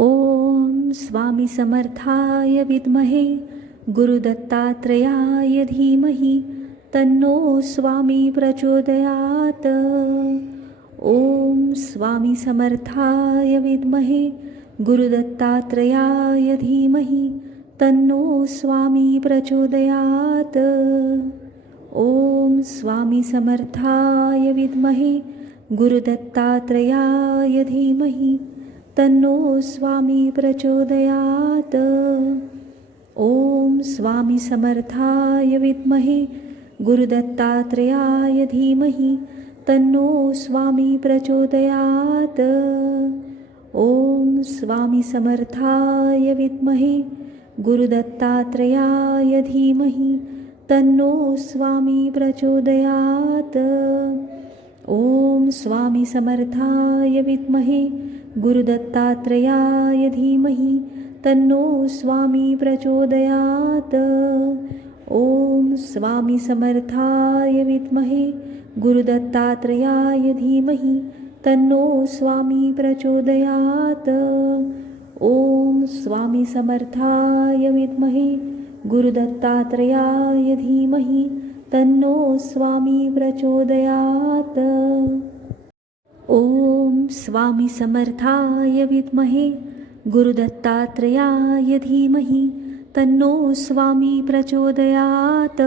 ओम स्वामी समर्थाय विद्महे गुरुदत्तात्रेयाय धीमहि तन्नो स्वामी प्रचोदयात्। ओम स्वामी समर्थाय विद्महे गुरुदत्तात्रेयाय धीमहि तन्नो स्वामी प्रचोदयात्। ओम स्वामी समर्थाय विद्महे गुरुदत्तात्रेयाय धीमहि तन्नो स्वामी प्रचोदयात्। ओम स्वामी समर्थाय विद्महे गुरुदत्तात्रेयाय धीमहि तन्नो स्वामी प्रचोदयात्। ओम स्वामी समर्थाय विद्महे गुरुदत्तात्रेयाय धीमहि तन्नो स्वामी प्रचोदयात्। ओम स्वामी समर्थाय विद्महे गुरुदत्तात्रेयाय धीमहि तन्नो स्वामी प्रचोदयात्। ओम स्वामी समर्थाय विद्महे गुरुदत्तात्रेयाय धीमहि तन्नो स्वामी प्रचोदयात्। ओम स्वामी समर्थाय विद्महे गुरुदत्तात्रेयाय धीमहि तन्नो स्वामी प्रचोदयात्। ओम स्वामी समर्थाय विद्महे गुरुदत्तात्रेयाय धीमहि तन्नो स्वामी प्रचोदयात्।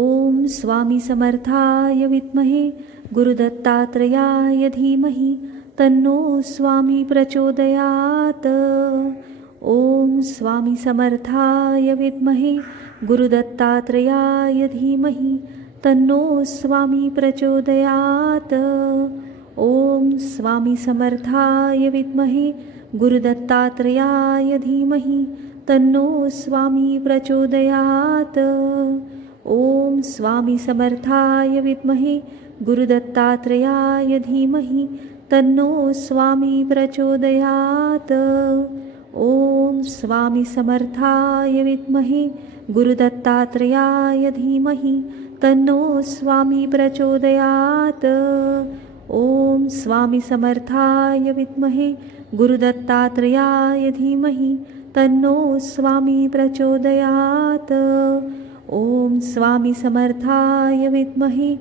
ओम स्वामी समर्थाय विद्महे गुरुदत्तात्रेयाय धीमहि तन्नो स्वामी प्रचोदयात्। ओम स्वामी समर्थाय विद्महे गुरुदत्तात्रेयाय धीमहि तन्नो स्वामी प्रचोदयात्। ओम स्वामी समर्थाय विद्महे गुरुदत्तात्रेयाय धीमहि तन्नो स्वामी प्रचोदयात्। ओम स्वामी समर्थाय विद्महे गुरुदत्तात्रेयाय धीमहि तन्नो स्वामी प्रचोदयात्। ओम स्वामी समर्थाय विद्महे गुरुदत्तात्रेयाय धीमहि तन्नो स्वामी प्रचोदयात्। ओम स्वामी समर्थाय विद्महे गुरुदत्तात्रेयाय धीमहि तन्नो स्वामी प्रचोदयात्। ओम स्वामी समर्थाय विद्महे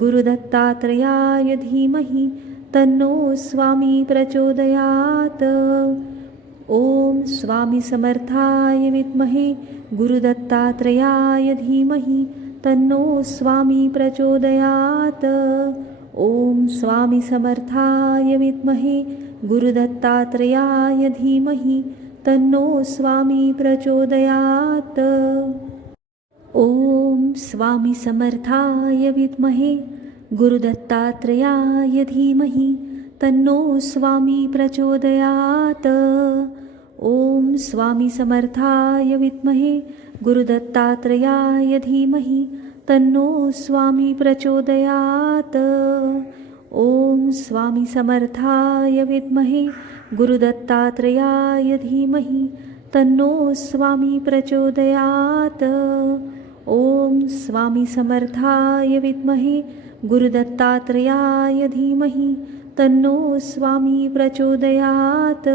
गुरुदत्तात्रेयाय धीमहि तन्नो स्वामी प्रचोदयात्। ओम स्वामी समर्थाय विद्महे गुरुदत्तात्रेयाय धीमहि तन्नो स्वामी प्रचोदयात्। ओम स्वामी समर्थाय विद्महे गुरुदत्तात्रेयाय धीमहि तन्नो स्वामी प्रचोदयात्। ओम स्वामी समर्थाय विद्महे गुरुदत्तात्रेयाय धीमहि तन्नो स्वामी प्रचोदयात्। ओम स्वामी समर्थाय विद्महे गुरुदत्तात्रेयाय धीमहि तन्नो स्वामी प्रचोदयात्। ओम स्वामी समर्थाय विद्महे गुरुदत्तात्रेयाय धीमहि तन्नो स्वामी प्रचोदयात्। ओम स्वामी समर्थाय विद्महे गुरुदत्तात्रेयाय धीमहि तन्नो स्वामी प्रचोदयात्।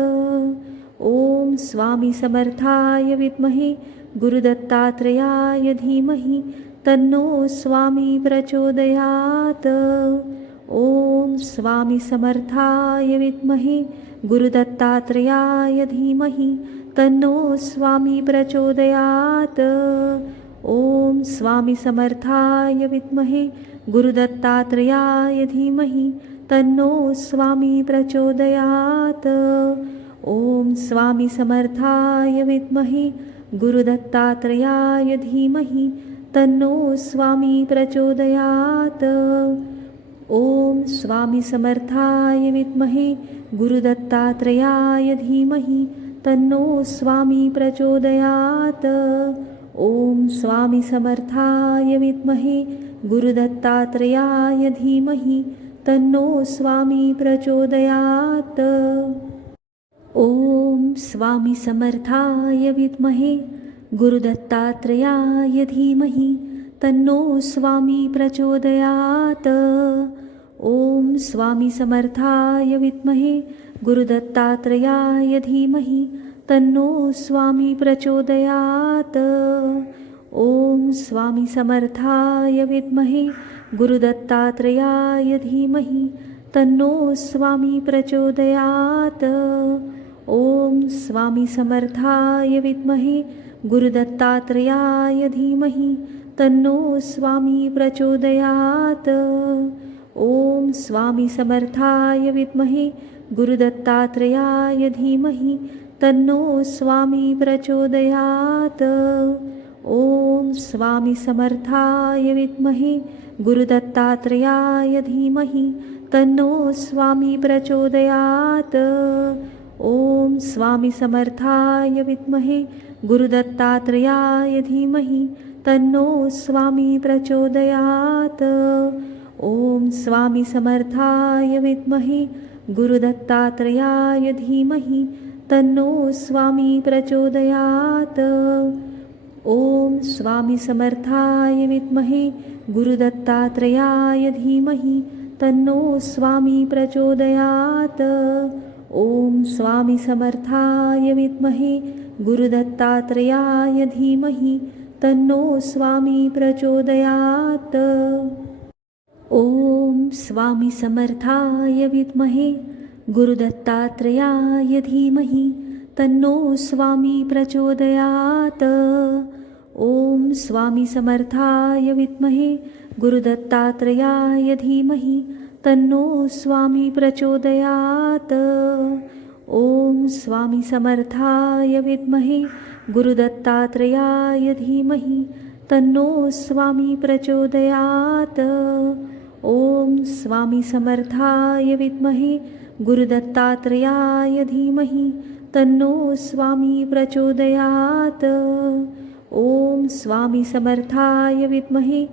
ओम स्वामी समर्थाय विद्महे गुरुदत्तात्रेयाय धीमहि तन्नो स्वामी प्रचोदयात्। ओम स्वामी समर्थाय विद्महे गुरुदत्तात्रेयाय धीमहि तन्नो स्वामी प्रचोदयात्। ओम स्वामी समर्थाय विद्महे गुरुदत्तात्रेयाय धीमहि तन्नो स्वामी प्रचोदयात्। ओम स्वामी समर्थाय विद्महे गुरुदत्तात्रेयाय धीमहि तन्नो स्वामी प्रचोदयात्। ओम स्वामी समर्थाय विद्महे गुरुदत्तात्रेयाय धीमहि तन्नो स्वामी प्रचोदयात्। ओम स्वामी समर्थाय विद्महे गुरुदत्तात्रेयाय धीमहि तन्नो स्वामी प्रचोदयात्। ओम स्वामी समर्थाय विद्महे गुरुदत्तात्रेयाय धीमहि तन्नो स्वामी प्रचोदयात्। ओम स्वामी समर्थाय विद्महे गुरुदत्तात्रेयाय धीमहि तन्नो स्वामी प्रचोदयात्। ओम स्वामी समर्थाय विद्महे गुरुदत्तात्रेयाय धीमहि तन्नो स्वामी प्रचोदयात्। ओम स्वामी समर्थाय विद्महे गुरुदत्तात्रेयाय धीमहि तन्नो स्वामी प्रचोदयात्। ओम स्वामी समर्थाय विद्महे गुरुदत्तात्रेयाय धीमहि तन्नो स्वामी प्रचोदयात्। ओम स्वामी समर्थाय विद्महे गुरुदत्तात्रेयाय धीमहि तन्नो स्वामी प्रचोदयात्। ओम स्वामी समर्थाय विद्महे गुरुदत्तात्रेयाय धीमहि तन्नो स्वामी प्रचोदयात्। ओम स्वामी समर्थाय विद्महे गुरुदत्तात्रेयाय धीमहि तन्नो स्वामी प्रचोदयात्। ओम स्वामी समर्थाय विद्महे गुरुदत्तात्रेयाय धीमहि तन्नो स्वामी प्रचोदयात्। ओम स्वामी समर्थाय विद्महे गुरुदत्तात्रेयाय धीमहि तन्नो स्वामी प्रचोदयात्। ओम स्वामी समर्थाय विद्महे गुरुदत्तात्रेयाय धीमहि तन्नो स्वामी प्रचोदयात्। ओम स्वामी समर्थाय विद्महे गुरुदत्तात्रेयाय धीमहि तन्नो स्वामी प्रचोदयात्। ओम स्वामी समर्थाय विद्महे गुरुदत्तात्रेयाय धीमहि तन्नो स्वामी प्रचोदयात्। ओम स्वामी समर्थाय विद्महे गुरुदत्तात्रेयाय धीमहि तन्नो स्वामी प्रचोदयात्। ओम स्वामी समर्थाय विद्महे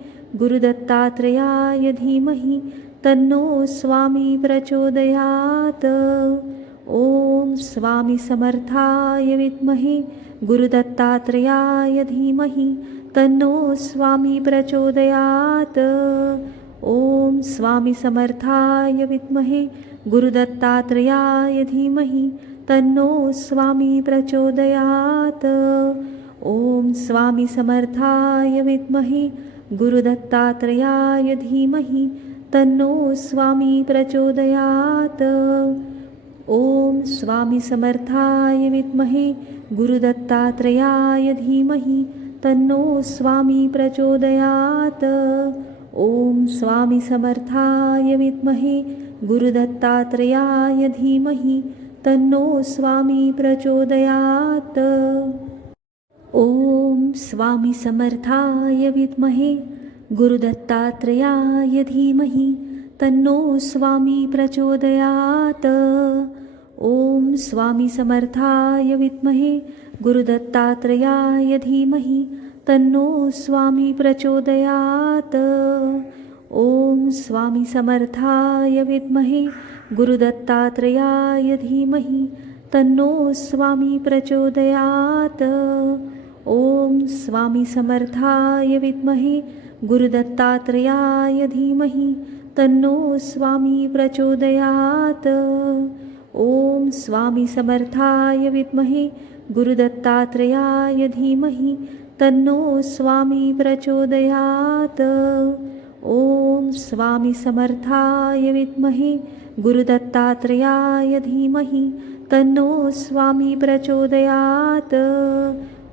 गुरुदत्तात्रेयाय धीमहि तन्नो स्वामी प्रचोदयात्। ओम स्वामी समर्थाय विद्महे गुरुदत्तात्रेयाय धीमहि तन्नो स्वामी प्रचोदयात्। ओम स्वामी समर्थाय विद्महे गुरुदत्तात्रेयाय धीमहि तन्नो स्वामी प्रचोदयात्। ओम स्वामी समर्थाय विद्महे गुरुदत्तात्रेयाय धीमहि तन्नो स्वामी प्रचोदयात्। ओम स्वामी समर्थाय विद्महे गुरुदत्तात्रेयाय धीमहि तन्नो स्वामी प्रचोदयात्। ओम स्वामी समर्थाय विद्महे गुरुदत्तात्रेयाय धीमहि तन्नो स्वामी प्रचोदयात्। ओम स्वामी समर्थाय विद्महे गुरुदत्तात्रेयाय धीमहि तन्नो स्वामी प्रचोदयात्। ओम स्वामी समर्थाय विद्महे गुरुदत्तात्रेयाय धीमहि तन्नो स्वामी प्रचोदयात्। ओम स्वामी समर्थाय विद्महे गुरुदत्तात्रेयाय धीमहि तन्नो स्वामी प्रचोदयात्। ओम स्वामी समर्थाय विद्महे गुरुदत्तात्रेयाय धीमहि तन्नो स्वामी प्रचोदयात्। ओम स्वामी समर्थाय विद्महे गुरुदत्तात्रेयाय धीमहि तन्नो स्वामी प्रचोदयात्। ओम स्वामी समर्थाय विद्महे गुरुदत्तात्रेयाय धीमहि तन्नो स्वामी प्रचोदयात्।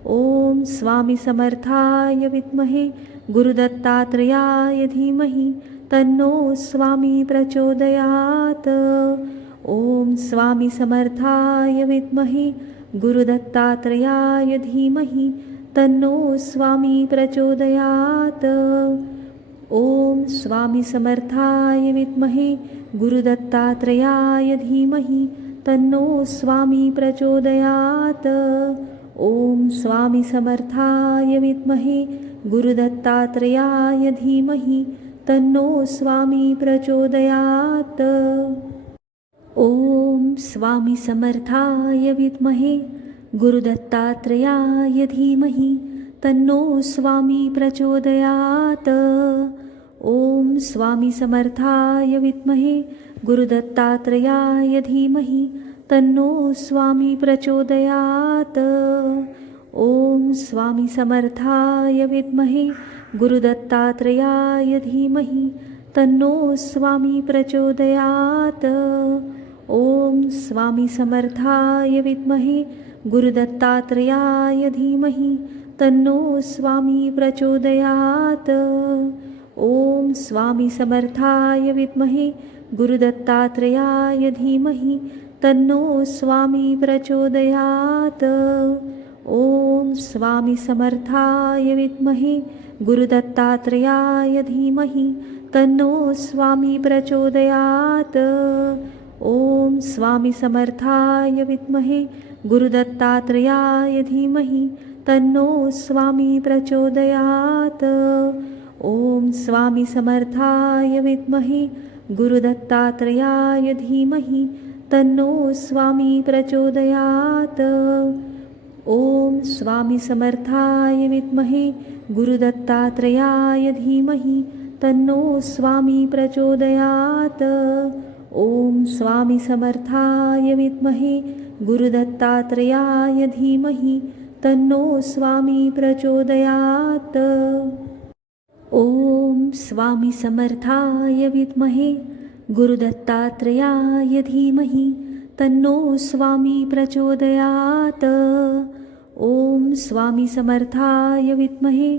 ओम स्वामी समर्थाय विद्महे गुरुदत्तात्रेयाय धीमहि तन्नो स्वामी प्रचोदयात्। ओम स्वामी समर्थाय विद्महे गुरुदत्तात्रेयाय धीमहि तन्नो स्वामी प्रचोदयात्। ओम स्वामी समर्थाय विद्महे गुरुदत्तात्रेयाय धीमहि तन्नो स्वामी प्रचोदयात्। ओम स्वामी समर्थाय विद्महे गुरुदत्तात्रेयाय धीमहि तन्नो स्वामी प्रचोदयात्। ओम स्वामी समर्थाय विद्महे गुरुदत्तात्रेयाय धीमहि तन्नो स्वामी प्रचोदयात्। ओम स्वामी समर्थाय विद्महे गुरुदत्तात्रेयाय धीमहि तन्नो स्वामी प्रचोदयात्। ओम स्वामी समर्थाय विद्महे गुरुदत्तात्रेयाय धीमहि तन्नो स्वामी प्रचोदयात्। ओम स्वामी समर्थाय विद्महे गुरुदत्तात्रेयाय धीमहि तन्नो स्वामी प्रचोदयात्। ओम स्वामी समर्थाय विद्महे गुरुदत्तात्रेयाय धीमहि तन्नो स्वामी प्रचोदयात्। ओम स्वामी समर्थाय विद्महे गुरुदत्तात्रेयाय धीमहि तन्नो स्वामी प्रचोदयात्। ओम स्वामी समर्थाय विद्महे गुरुदत्तात्रेयाय धीमहि तन्नो स्वामी प्रचोदयात्। ओम स्वामी समर्थाय विद्महे गुरुदत्तात्रेयाय धीमहि तन्नो स्वामी प्रचोदयात्। ओम स्वामी समर्थाय विद्महे गुरुदत्तात्रेयाय धीमहि तन्नो स्वामी प्रचोदयात्। ओम स्वामी समर्थाय विद्महे गुरुदत्तात्रेयाय धीमहि तन्नो स्वामी प्रचोदयात्। ओम स्वामी समर्थाय विद्महे गुरुदत्तात्रेयाय धीमहि तन्नो स्वामी प्रचोदयात्। ओम स्वामी समर्थाय विद्महे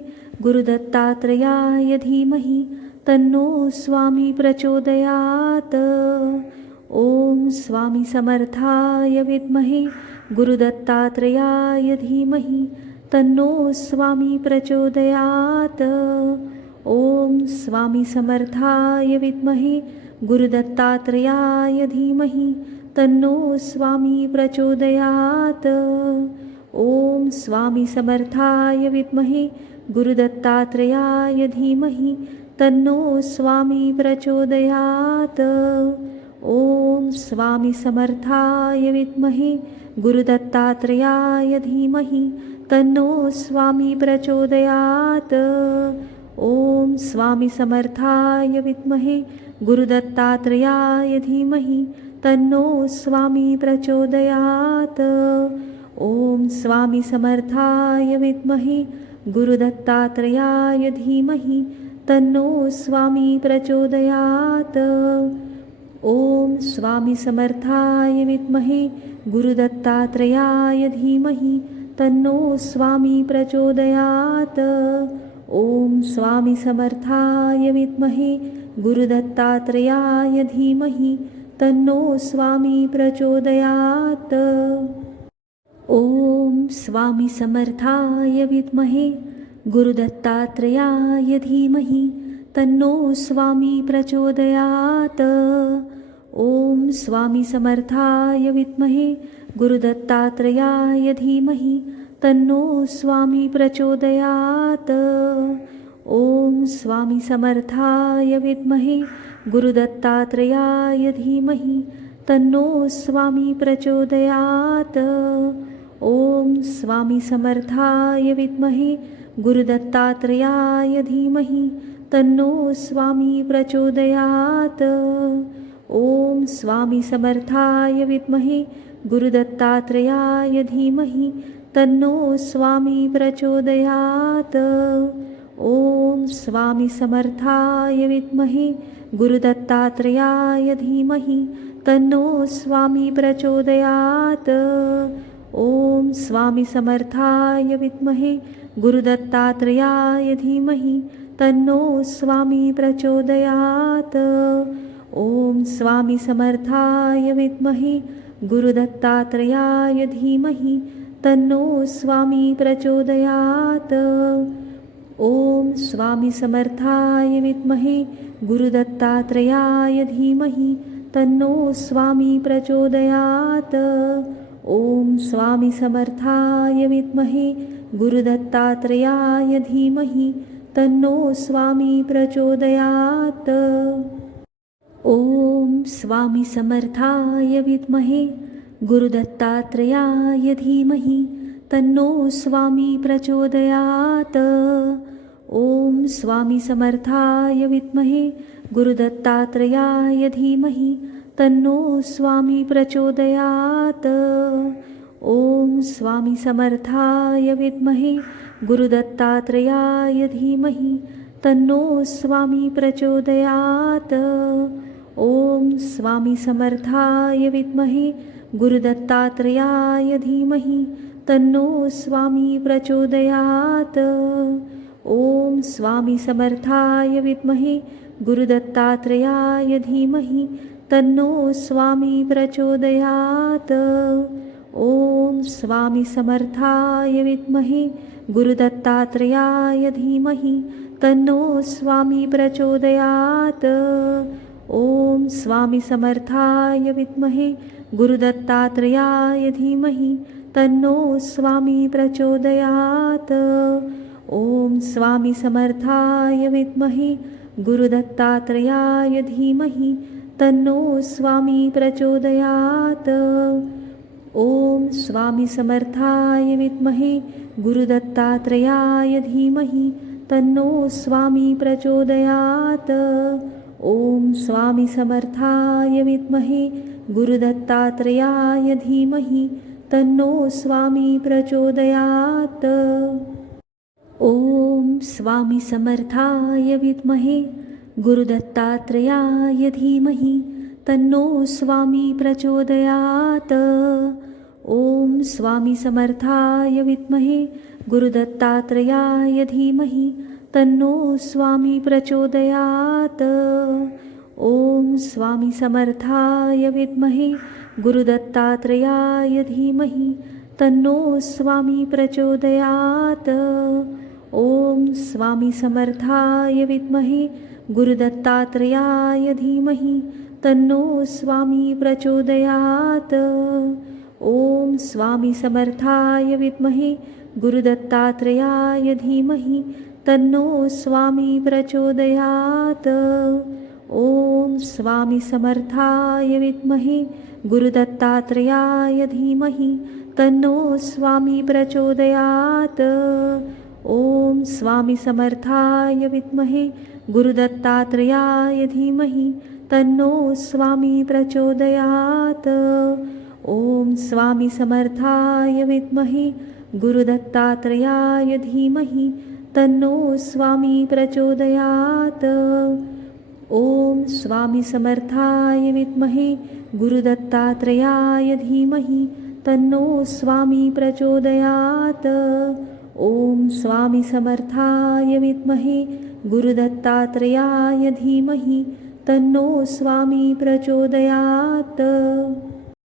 गुरुदत्तात्रेयाय धीमहि तन्नो स्वामी प्रचोदयात्। ओम स्वामी समर्थाय विद्महे गुरुदत्तात्रेयाय धीमहि तन्नो स्वामी प्रचोदयात्। ओम स्वामी समर्थाय विद्महे गुरुदत्तात्रेयाय धीमहि तन्नो स्वामी प्रचोदयात्। ओम स्वामी समर्थाय विद्महे गुरुदत्तात्रेयाय धीमहि तन्नो स्वामी प्रचोदयात्। ओम स्वामी समर्थाय विद्महे गुरुदत्तात्रेयाय धीमहि तन्नो स्वामी प्रचोदयात्। ओम स्वामी समर्थाय विद्महे गुरुदत्तात्रेयाय धीमहि तन्नो स्वामी प्रचोदयात्। ओम स्वामी समर्थाय विद्महे गुरुदत्तात्रेयाय धीमहि तन्नो स्वामी प्रचोदयात्। ओम स्वामी समर्थाय विद्महे गुरुदत्तात्रेयाय धीमहि तन्नो स्वामी प्रचोदयात्। ओम स्वामी समर्थाय विद्महे गुरुदत्तात्रेयाय धीमहि तन्नो स्वामी प्रचोदयात्। ओम स्वामी समर्थाय विद्महे गुरुदत्तात्रेयाय धीमहि तन्नो स्वामी प्रचोदयात्। ओम स्वामी समर्थाय विद्महे गुरुदत्तात्रेयाय धीमहि तन्नो स्वामी प्रचोदयात्। ओम स्वामी समर्थाय विद्महे गुरुदत्तात्रेयाय धीमहि तन्नो स्वामी प्रचोदयात्। ओम स्वामी समर्थाय विद्महे गुरुदत्तात्रेयाय धीमहि तन्नो स्वामी प्रचोदयात्। ओम स्वामी समर्थाय विद्महे गुरुदत्तात्रेयाय धीमहि तन्नो स्वामी प्रचोदयात्। ओम स्वामी समर्थाय विद्महे गुरुदत्तात्रेयाय धीमहि तन्नो स्वामी प्रचोदयात्। ओम स्वामी समर्थाय विद्महे गुरुदत्तात्रेयाय धीमहि तन्नो स्वामी प्रचोदयात्। ओम स्वामी समर्थाय विद्महे गुरुदत्तात्रेयाय धीमहि तन्नो स्वामी प्रचोदयात्। ओम स्वामी समर्थाय विद्महे गुरुदत्तात्रेयाय धीमहि तन्नो स्वामी प्रचोदयात्। ओम स्वामी समर्थाय विद्महे गुरुदत्तात्रेयाय धीमहि तन्नो स्वामी प्रचोदयात्। ओम स्वामी समर्थाय विद्महे गुरुदत्तात्रेयाय धीमहि तन्नो स्वामी प्रचोदयात्। ओम स्वामी समर्थाय विद्महे गुरुदत्तात्रेयाय धीमहि तन्नो स्वामी प्रचोदयात्। ओम स्वामी समर्थाय विद्महे गुरुदत्तात्रेयाय धीमहि तन्नो स्वामी प्रचोदयात्। ओम स्वामी समर्थाय विद्महे गुरुदत्तात्रेयाय धीमहि तन्नो स्वामी प्रचोदयात्। ओम स्वामी समर्थाय विद्महे गुरुदत्तात्रेयाय धीमहि तन्नो स्वामी प्रचोदयात्। ओम स्वामी समर्थाय विद्महे गुरुदत्तात्रेयाय धीमहि तन्नो स्वामी प्रचोदयात्। ओम स्वामी समर्थाय विद्महे गुरुदत्तात्रेयाय धीमहि तन्नो स्वामी प्रचोदयात्। ओम स्वामी समर्थाय विद्महे गुरुदत्तात्रेयाय धीमहि तन्नो स्वामी प्रचोदयात्। ओम स्वामी समर्थाय विद्महे गुरुदत्तात्रेयाय धीमहि तन्नो स्वामी प्रचोदयात्। ओम स्वामी समर्थाय विद्महे गुरुदत्तात्रेयाय धीमहि तन्नो स्वामी प्रचोदयात्। ओम स्वामी समर्थाय विद्महे गुरुदत्तात्रेयाय धीमहि तन्नो स्वामी प्रचोदयात्। ओम स्वामी समर्थाय विद्महे गुरुदत्तात्रेयाय धीमहि तन्नो स्वामी प्रचोदयात्। ओम स्वामी समर्थाय विद्महे गुरुदत्तात्रेयाय धीमहि तन्नो स्वामी प्रचोदयात्। ओम स्वामी समर्थाय विद्महे गुरुदत्तात्रेयाय धीमहि तन्नो स्वामी प्रचोदयात्। ओम स्वामी समर्थाय विद्महे गुरुदत्तात्रेयाय धीमहि तन्नो स्वामी प्रचोदयात्। ओम स्वामी समर्थाय विद्महे गुरुदत्तात्रेयाय धीमहि तन्नो स्वामी प्रचोदयात्। ओम स्वामी समर्थाय विद्महे गुरुदत्तात्रेयाय धीमहि तन्नो स्वामी प्रचोदयात्। ओम स्वामी समर्थाय विद्महे गुरुदत्तात्रेयाय धीमहि तन्नो स्वामी प्रचोदयात्। ओम स्वामी समर्थाय विद्महे गुरुदत्तात्रेयाय धीमहि तन्नो स्वामी प्रचोदयात्। ओम स्वामी समर्थाय विद्महे गुरुदत्तात्रेयाय धीमहि तन्नो स्वामी प्रचोदयात्।